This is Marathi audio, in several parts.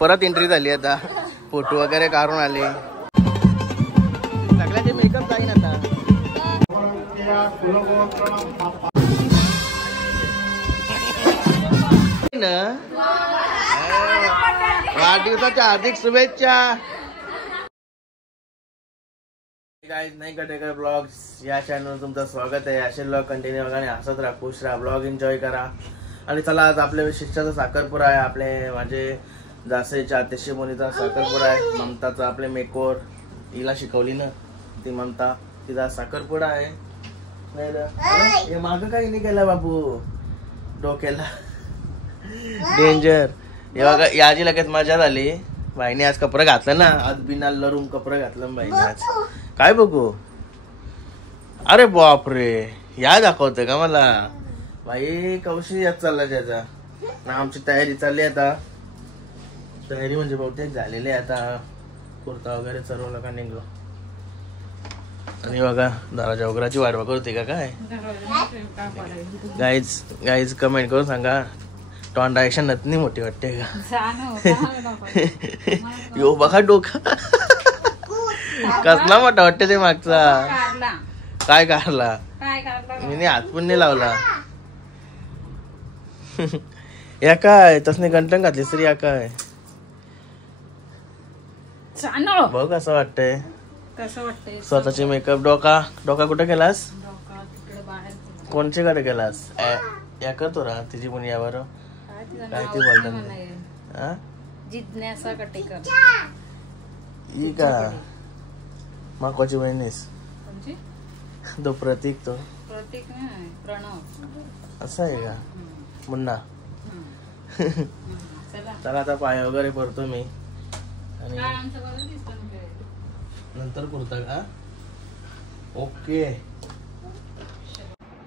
परत एंट्री झाली आता, फोटो वगैरे काढून आले. सगळ्याचे मेकअप जाईन आता. वाढदिवसाच्या हार्दिक शुभेच्छा. गाईज नाही कटेकर ब्लॉग्स या चॅनलवर तुमचं स्वागत आहे. असे ब्लॉग कंटिन्यू बघा आणि हसत राहा, खुश राहा, ब्लॉग एन्जॉय करा. आणि चला आज आपल्या शिष्याचा साखरपुडा आहे. आपले माझे जासेच्या अतिशय मुलीचा साखरपुडा आहे. ममताचा आपले मेकोर हिला शिकवली ना ती ममता, तिचा साखरपुडा आहे. हे माग काही नाही केलं बाबू डोक्याला डेंजर. हे बघा याची लगेच मजा झाली. बाईने आज कपडे घातलं ना, आज बिना लरून कपडे घातलं बाईने आज. काय बघू, अरे बापरे या दाखवतंय का मला. बाई कौशी यात चालला त्याचा ना. आमची तयारी चालली आता. तयारी म्हणजे बहुतेक झालेली आहे आता. कुर्ता वगैरे चरवलं का निघलो. आणि बघा दाराच्या वगैरेची वाट बघते का काय. गाईज कमेंट करून सांगा टॉन डायरेक्शन नतनी मोठी वाटते का. यो बघा डोका कसला मोठा वाटते ते मागचा. काय काढला मी हात पण नाही लावला. या काय तसने गंटन घातली तरी या काय बघ कसं वाटतंय. स्वतःची मेकअप. डोका कुठे केलास, कोणच्या कडे केलास. या करतो रा तिची पण यावर काय ते बोलतात जिज्ञासा कटेकर ही का माकोची बहिणीस. तो प्रतीक, तो प्रतीक नाही प्रणव असं आहे का मुन्ना. चला आता पाय वगैरे करतो मी आणि नंतर कुर्ता का. ओके.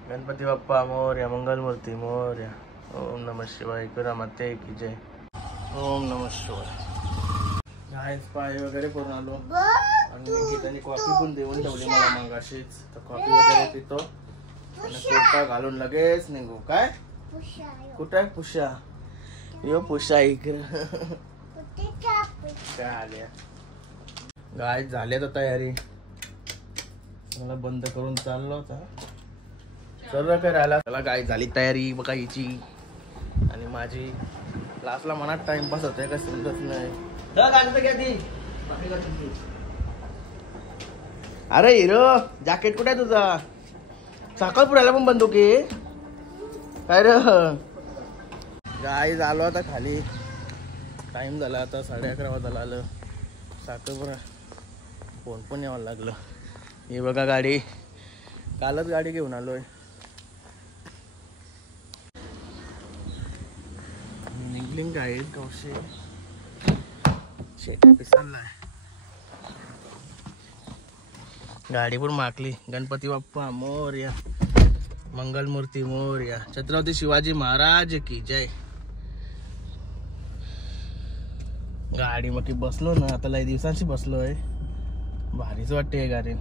गणपती बाप्पा मोरया, मंगलमूर्ती मोरया. ओम नमः शिवाय. करा माते की जय. ओम नमः शिवाय. गाईस पाय वगैरे करून आलो आणि गीताने कॉफी पण देऊन ठेवली मला मगाशीच. तर कॉफी वगैरे पितो आणि कुर्ता घालून लगेच निघू. काय कुठं आहे पुषा. यो पुषा इकडं काय आल्या. गाय झाले तर तयारी. मला बंद करून चाललो होता सर्व काय राहिला. त्याला गाय झाली तयारी बघा हिची आणि माझी. क्लासला मनात टाइमपास होतोय का समजत नाही. अरे हिरो जॅकेट कुठे आहे तुझा. साखरपुड्याला पण बंदूक आहे काय रे. गाय झालो आता खाली. टाइम झाला आता 11:30 वाजता आलं. साखरपुडा फोन पण यावं लागलं. हे बघा गाडी, कालच गाडी घेऊन आलोय. निघली गाडी कौशे शेटा पिसालाय. गाडी पण माकली. गणपती बाप्पा मोरया, मंगलमूर्ती मोरया, छत्रपती शिवाजी महाराज की जय. गाडी मग बसलो ना आता. लय दिवसांची बसलोय. भारीच वाटते गाडी.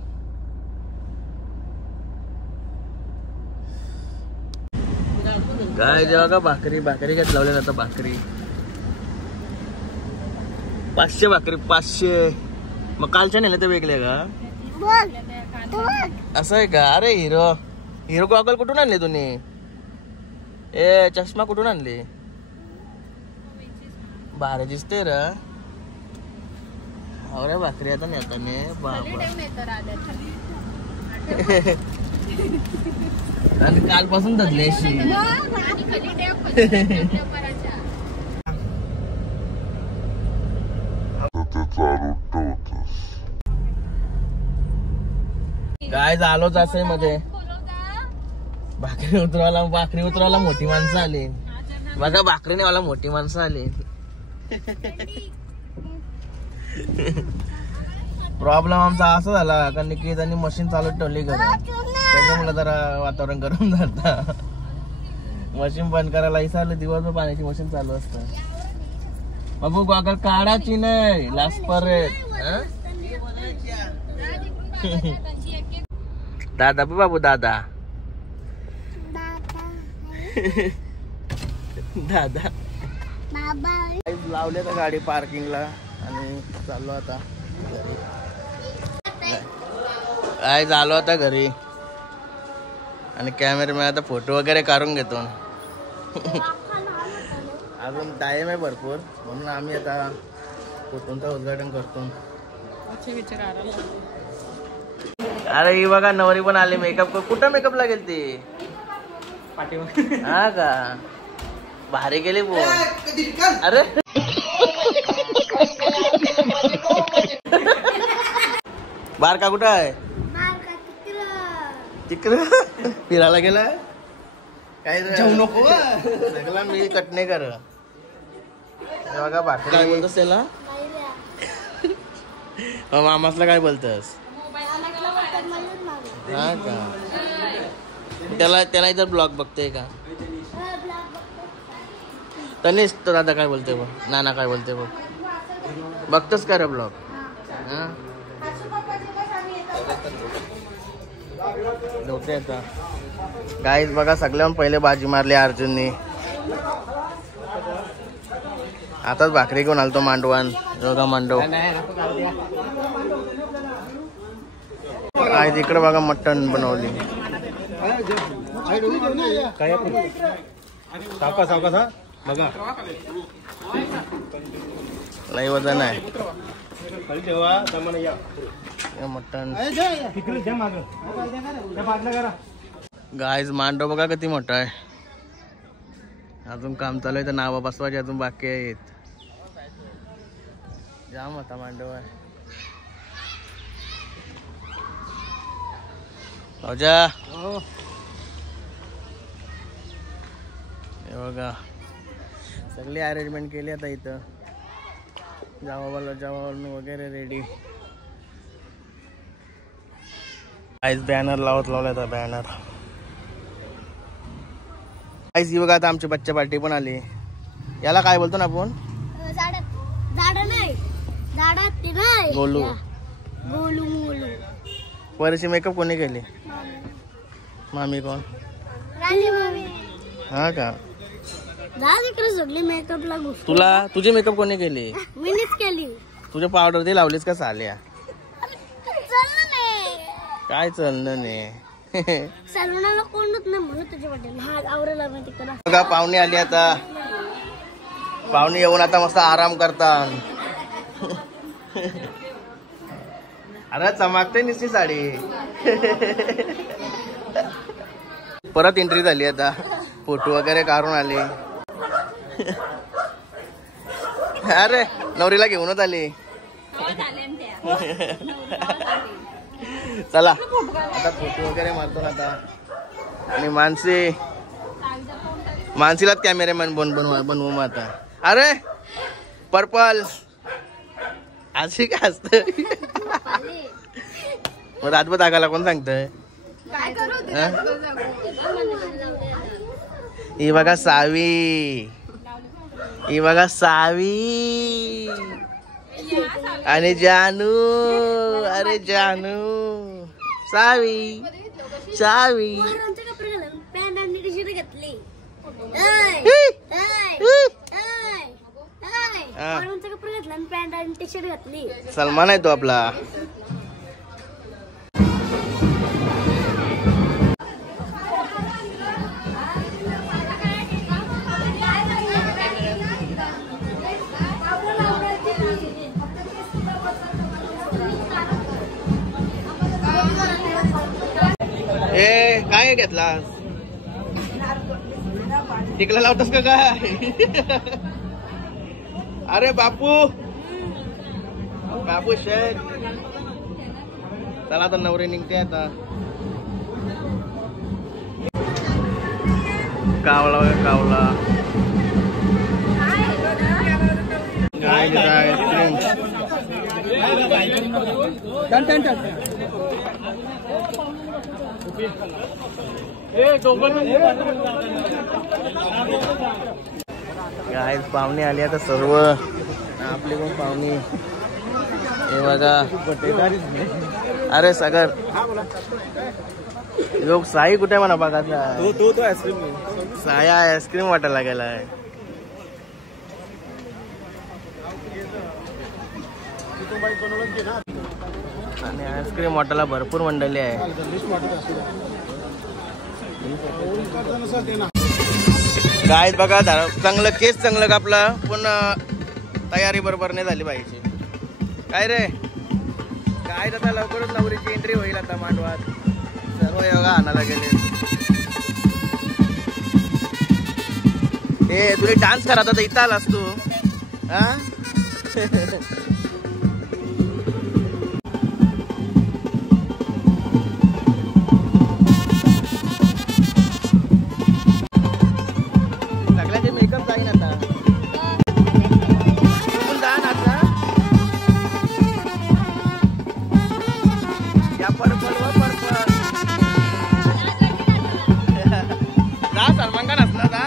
काय जेव्हा का भाकरी घेत लावल्या आता. भाकरी 500 भाकरी 500. मग कालच्या नेल्या तर वेगळ्या का असं आहे का. अरे हिरो गॉगल कुठून आणले तुम्ही. ए चष्मा कुठून आणले. भारी दिसते र. अरे भाकरी आता नेता मी आणि कालपासून धरली अशी. काय झालोच असं मध्ये. भाकरी उतरवायला मोठी माणसं आली बघा. भाकरी नेवायला मोठी माणसं आली. प्रॉब्लेम आमचा असा झाला कारण की त्यांनी मशीन चालू ठेवली घरात. त्याच्यामुळे जरा वातावरण गरम झालं. मशीन बंद करायला विसरलं. दिवसभर पाण्याची मशीन चालू असतं. बाबू गॉगल काढायची नाही लास्ट परत. दादा बाबू दादा दादा लावले तर गाडी पार्किंगला आणि चाललो आता काय झालो आता घरी आणि कॅमेरामॅन आता फोटो वगैरे काढून घेतो. अजून टाइम आहे भरपूर म्हणून आम्ही आता फोटोंचं उद्घाटन करतो. अरे ही बघा नवरी पण आली. मेकअप कुठं मेकअप लागेल ती हा का भारी गेली बोल. अरे बार का कुठं आहे तिकडं फिरायला गेला काय नको सगळं मी कट नाही कर बघा भाकरी काय बोलतोस त्याला मामासला काय बोलतस हा का त्याला इथं ब्लॉग बघते का तनिष तो दादा काय बोलते बघ नाना काय बोलते बघ बघतोस का रे ब्लॉग नव्हते आता गाईज बघा सगळ्याहून पहिले भाजी मारली अर्जुननी. आताच भाकरी घेऊन आलतो मांडवान बघा मांडव काय इकडे बघा मटण बनवली बघा लई वजन आहे मटण. गाईज मांडव बघा किती मोठा आहे. अजून काम चालू आहे तर नावा बसवायचे अजून बाकी आहेत. जाम मोठा मांडव आहे. भाऊजा हे बघा सगळी अरेंजमेंट केली आता इथं जावावरून वगैरे रेडी. आईज बॅनर लावला आता बॅनर आईज बघा आता आमची बच्चा पार्टी पण आली. याला काय बोलतो ना आपण गोलू वर्षी मेकअप कोणी केली मामी कोण हा का तुला तुझी मेकअप कोणी केली मीच केली. तुझ्या पावडर ती लावलीस का साल्या काय चाललं नाही सलमानला कोणच नाही म्हणून तुझ्या वाटेल आवरेला माहिती करा. बघा पाहुणे आली आता पाहुणे येऊन आता मस्त आराम करतात. अरे चमकते निसती साडी परत एंट्री झाली आता फोटो वगैरे काढून आले. अरे नवरीला घेऊनच आली. चला आता फोटो वगैरे मारतो ना आता. आणि मानसीलाच कॅमेरामॅन बनवू मग आता. अरे पर्पल अशी काय असत मग रातभर टाकायला कोण सांगतय. ही बघा सावी ही बघा सावी आणि जानू. अरे जानू सावी सावी सलमान आहे तो आपला. ए काय घेतला टिकला लावतस का काय. अरे बापू बापू शेख चला आता नवरी निघते आता. कावला कावला काय काय पाहुणे आली आता सर्व आपली पण पाहुणे. हे बघा अरे सागर लोक साई कुठे म्हणा बघा. तो आईस्क्रीम साया आईस्क्रीम वाटायला गेलाय. आणि आईस्क्रीम वाटायला भरपूर मंडळी आहे. काय बघा चांगलं केस चांगलं कापला पण तयारी बरोबर नाही झाली पाहिजे. काय रे काय आता लवकरच नवरीची एंट्री होईल आता मांडवात. सर्व योगा आणायला गेले. ए तुला डान्स करा आता इथं आलास तू हा. सगळ्याचे मेकअप जाईन आता. जा ना आता या पर्पल व पर्पल जा सलमान खान असला जा.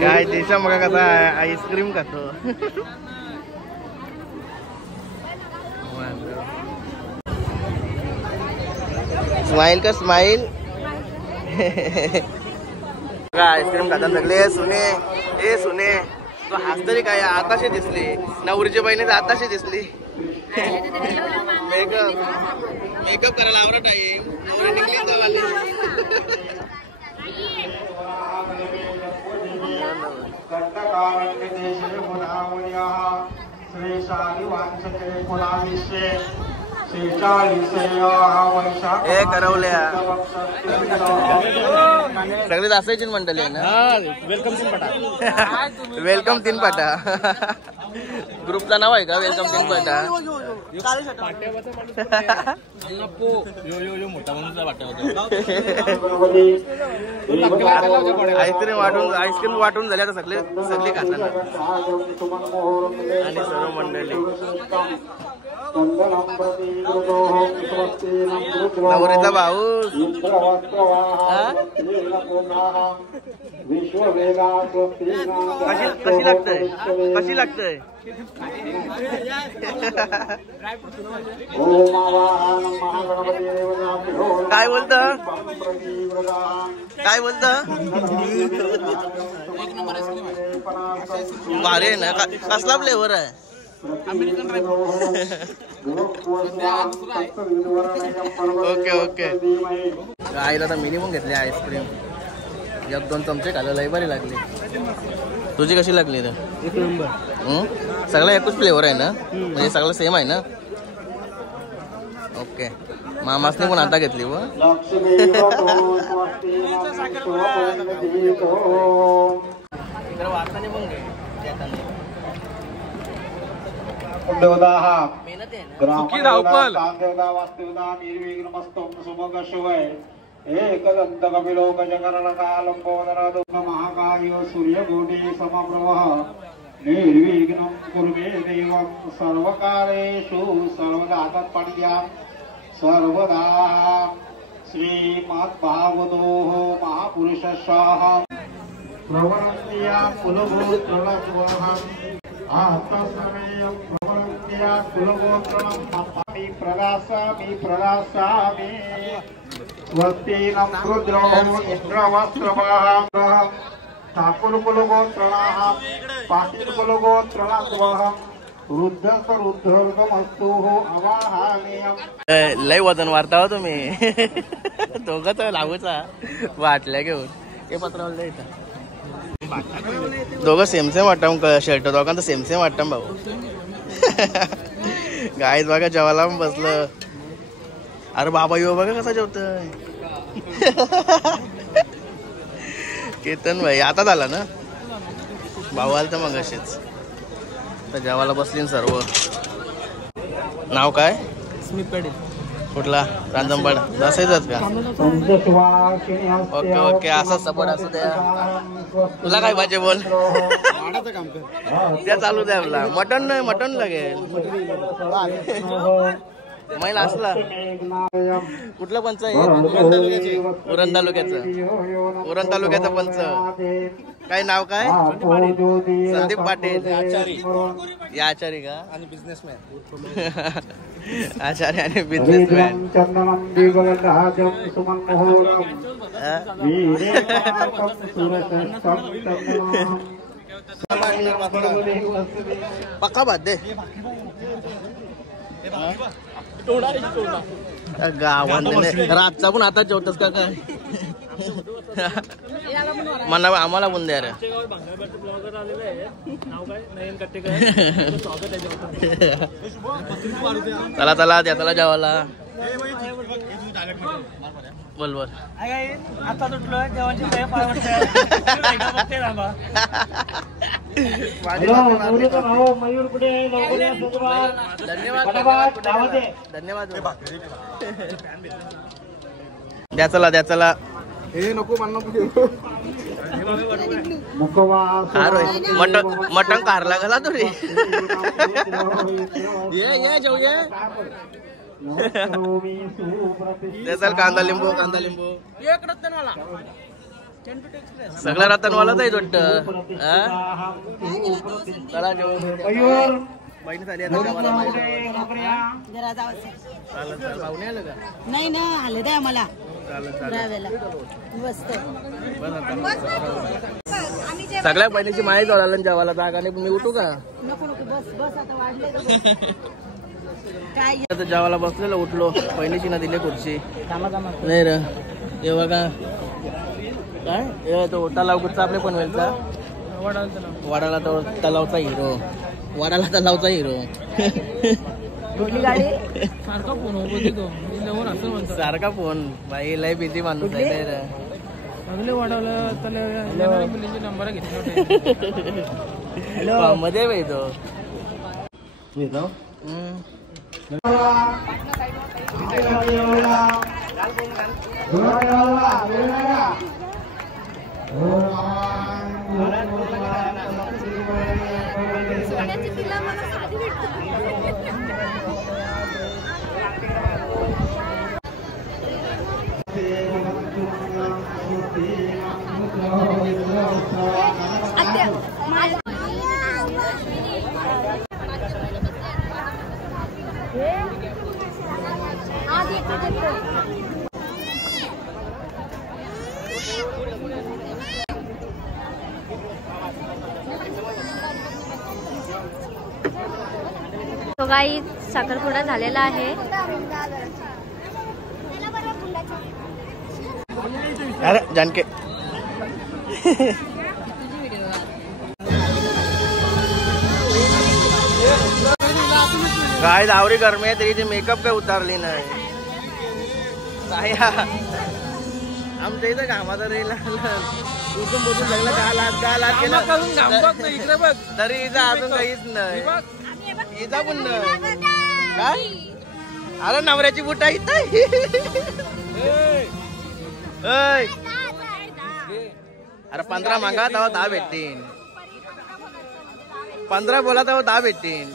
काय देशा मग कसा आईस्क्रीम खातो. स्माइल का स्माइल. आईस्क्रीम खातात सगळे. सुने ए सुने तू हाच तरी काय आताशी दिसली. नवरीची बहिणी तर आताशी दिसली. मेकअप करायला आवडत आहे. नवरी निघली चालली. हे करवल्या सगळे असायची मंडळी आहे ना. वेलकम 3 पाटा. वेलकम 3 पाटा ग्रुपचं नाव आहे का वेलकम 3 पाटा. आईस्क्रीम वाटून झाले आता सगळे खातात आणि सर्व मंडळी. नवरीचा भाऊ कशी लागतंय कशी लागतंय. काय बोलत काय बोलत. भारी ना. कसला फ्लेवर आहे. Okay okay. आईला तर मिनिमम घेतली आईस्क्रीम. 1-2 चमचे खायला लई बरी लागली. तुझी कशी लागली तर. एक नंबर. सगळं एकच फ्लेवर आहे ना म्हणजे सगळं सेम आहे ना. ओके. मामासने पण आता घेतली व. एकदंत कपिलोक जगरणकालंबोदरदुग्ध महाकाय सूर्यकोटि समप्रभः निर्विघ्नं कुरु मे देवं सर्वकालेषु सर्वदा तत्पण्या सर्वदा. श्रीमद्भागवतो महापुरुषः प्रवरन्त्या कुलगोत्रलक्ष्मः आत्मसमयं प्रवरन्त्या कुलगोत्रलं मप्पामि प्रदासामि स्वस्तीनं रुद्रो इंद्रवस्त्रवाहं ठाकुर कुलगोत्रणाः पाटील कुलगोत्रणात्वहं रुद्धर्गमस्तु अवाहामेयं. लय वजन वाढता हो तुम्ही. दोघंच लावूचा वाटल्या घेऊन हे पत्रावलं इथं. दोघं सेम सेम वाटतं शर्ट. दोघांचं सेम सेम वाटतं भाऊ. गाईत बघा जेवायला पण बसलं. अरे बाबा यो बघा कसा जेवतोय. केतन भाई आता झाला ना. भाऊ आला तर मग असेच तर जेवायला बसली सर्व. नाव काय? स्मित पाटील. कुठला? रांजणपाड. तसेच का? ओके ओके, असा सपोर्ट असू द्या. तुला काय पाहिजे बोल. त्या चालू द्या. आपला मटन नाही, मटन लागेल. महिला असला कुठला पंच आहे? उरण तालुक्याचं. उरण तालुक्याचा पंच. काय नाव काय? संदीप पाटील. या आचारी का? आणि बिझनेसमॅन. आचार्य आणि बिझनेसमॅन. पक्का बात दे. गावाने रातचा पण आता जेवतस का काय? म्हणा आम्हाला पण द्या रे. चला चला द्या, चला जेवायला. बोल बोल. आता तुटलो जेवणची धन्यवाद. द्या चला, द्या चला. हे नको मटण कारला गेला तुरी. ये जेऊ ये. चल कांदा लिंबू, कांदा लिंबू. सगळा रतनवालाच आहे वाटत. चला जेवू. बहिणी झाली आता जेवायला. पाहुणे आलं का? नाही ना आले दे आम्हाला सगळ्या बहिणीची माहिती जोडायला जेवायला जागा नाही. मी उठू का? जेवायला बसलेलो, उठलो. बहिणीची ना दिली खुर्ची. नाही रे हे बघा काय तो तलाव कुठचा आपल्या पनवेलचा. वडाला तो तलावचा हिरो. वडाला तलावचा हिरो. सारखा फोन बाई लय बिझी माणूस आहे रे. मध्ये बाई तो. तो काही साखरपुडा झालेला आहे. अरे जानके काय दावरी गरमी आहे तरी ती मेकअप काय उतारली नाही. आमच्या इथं घामाचा रेला उठून बसून लागला. गालात केलं इकडे बघ. तरी इथं अजून काहीच नाही. इथं पण काय अरे नवऱ्याची बुटा इथं. अरे 15 मागा तेव्हा 10 भेटतील. 15 बोला तेव्हा 10 भेटतील.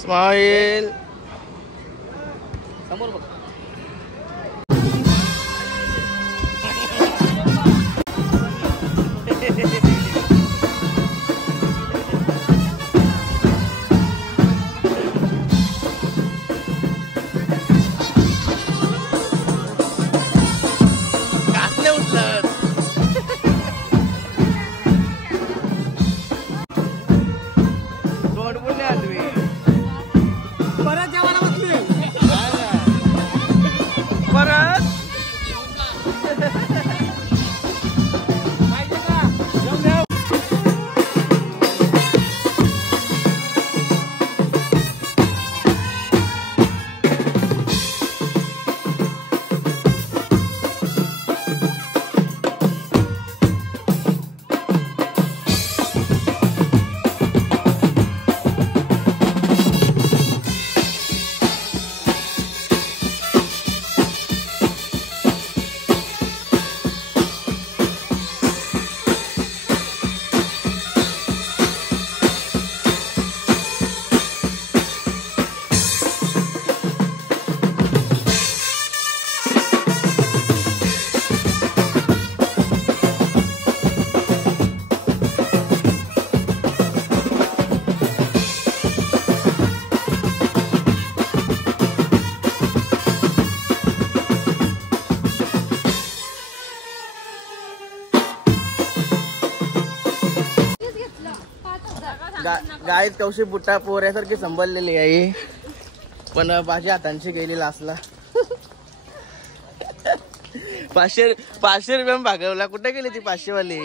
स्माइल समोर बघ. गायच कवशी बुट्टा पोऱ्यासारखी संभललेली आहे पण माझ्या हातांशी गेली लासला 500 रुपये भागवला. कुठे गेली ती 500 वाली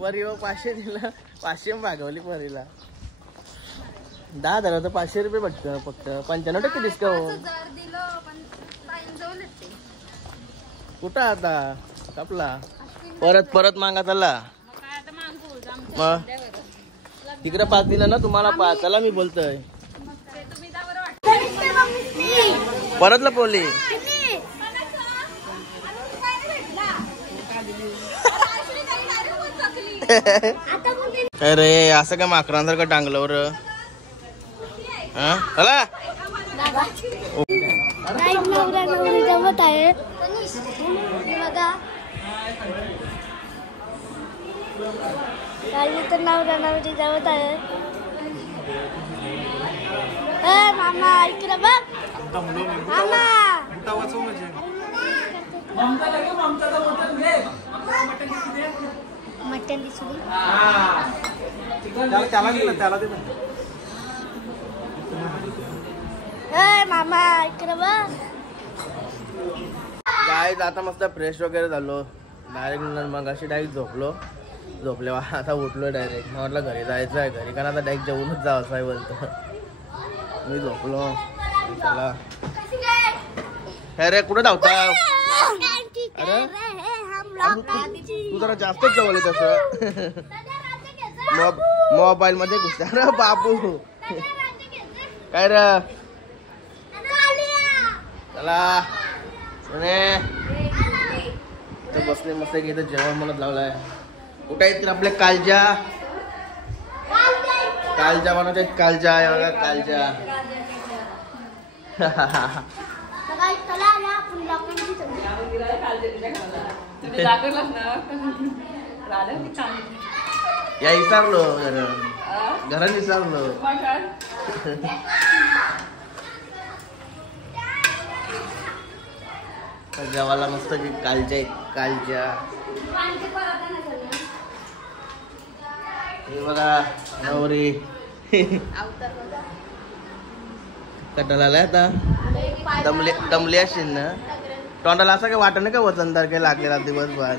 परी 500 दिला 500 भागवली परीला. 10,000 होतं 500 रुपये फक्त 95% डिस्काउंट. कुठं आता कापला परत मागा चला मग तिकडे 5 दिलं ना तुम्हाला 5. चला मी बोलतोय परत लपवली. अरे असं काय माकरांसारखं टांगलं वर चला. जमत आहे बघा तर नवरा नवरी जमत आहे. मामा इकडे बघ मामा मटन दिसू मामा इकडे बघ. गाईज आता मस्त फ्रेश वगैरे झालो डायरेक्ट. मग अशी डायरेक्ट झोपले आता उठलो डायरेक्ट. मग म्हटलं घरी जायचं आहे घरी कारण आता डायरेक्ट जेवूनच जावं असं आहे बोलतो. मी झोपलो. चला अरे कुठं धावता अरे तू जरा जास्तच जवळ तसं मोबाईल मध्ये घुसता. अरे बाबू काय रे चला बसले मस्त घेत जेवण म्हणत लावलाय. कुठे येतील आपल्या कालजा बनवत आहेत कालजा. या विचारलो घरात विचारलो. जेवायला मस्त की कालजा हे बघा नवरी कटाला आलाय आता. दमली असशील ना तोंडाला असं काय वाटत नाही का वजनदार काही लागलेला दिवसभर.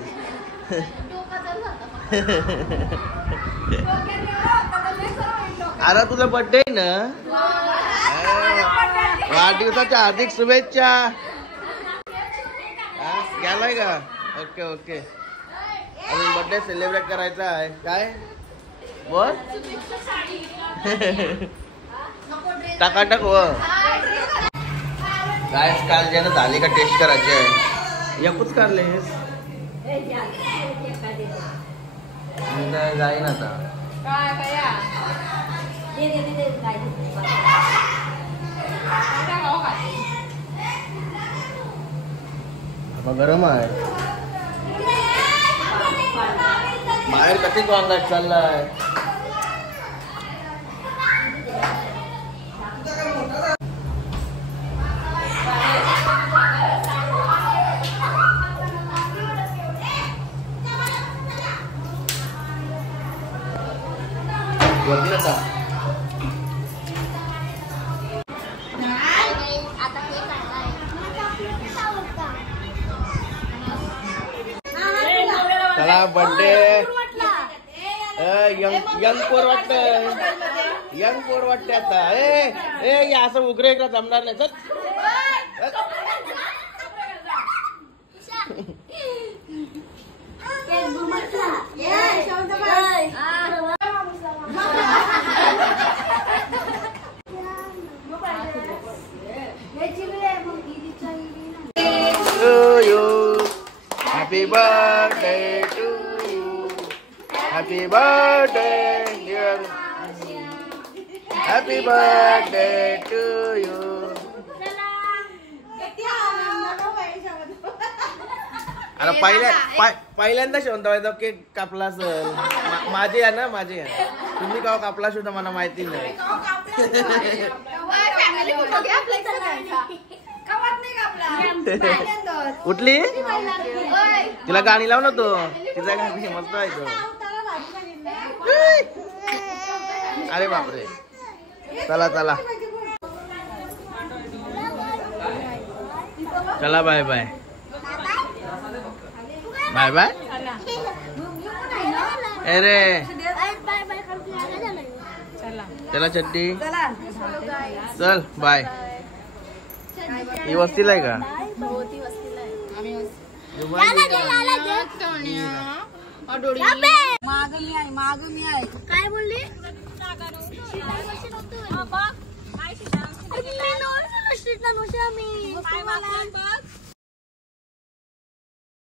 अरे तुझा बर्थडे आहे ना वाढदिवसाच्या हार्दिक शुभेच्छा. गेलाय का ओके अजून बर्थडे सेलिब्रेट करायचा आहे काय बोल. टाकाटक हो काय काल ज्यानं झाली का टेस्ट करायची आहे. एकूच काढलेस जाईन आता. गरम आहे बाहेर कधी गोंगाट चाललाय. चला बर्थडे यंग पोर वाटत आता. ए असं उघडे इकडे जमणार नाही. चल Happy birthday to you. Happy birthday dear. Happy birthday to you. अरे पहिल्यांदा शेवंता केक कापला असेल. माझी आहे ना माझी आहे. तुम्ही का कापला सुद्धा मला माहिती नाही. उठली तिला गाणी लाव ना तो. तिचा गाणी मस्त आहे तो. अरे बापरे चला चला चला बाय बाय बाय बाय अरे चला चड्डी चल बाय ही वस्तीला आहे का काय बोलली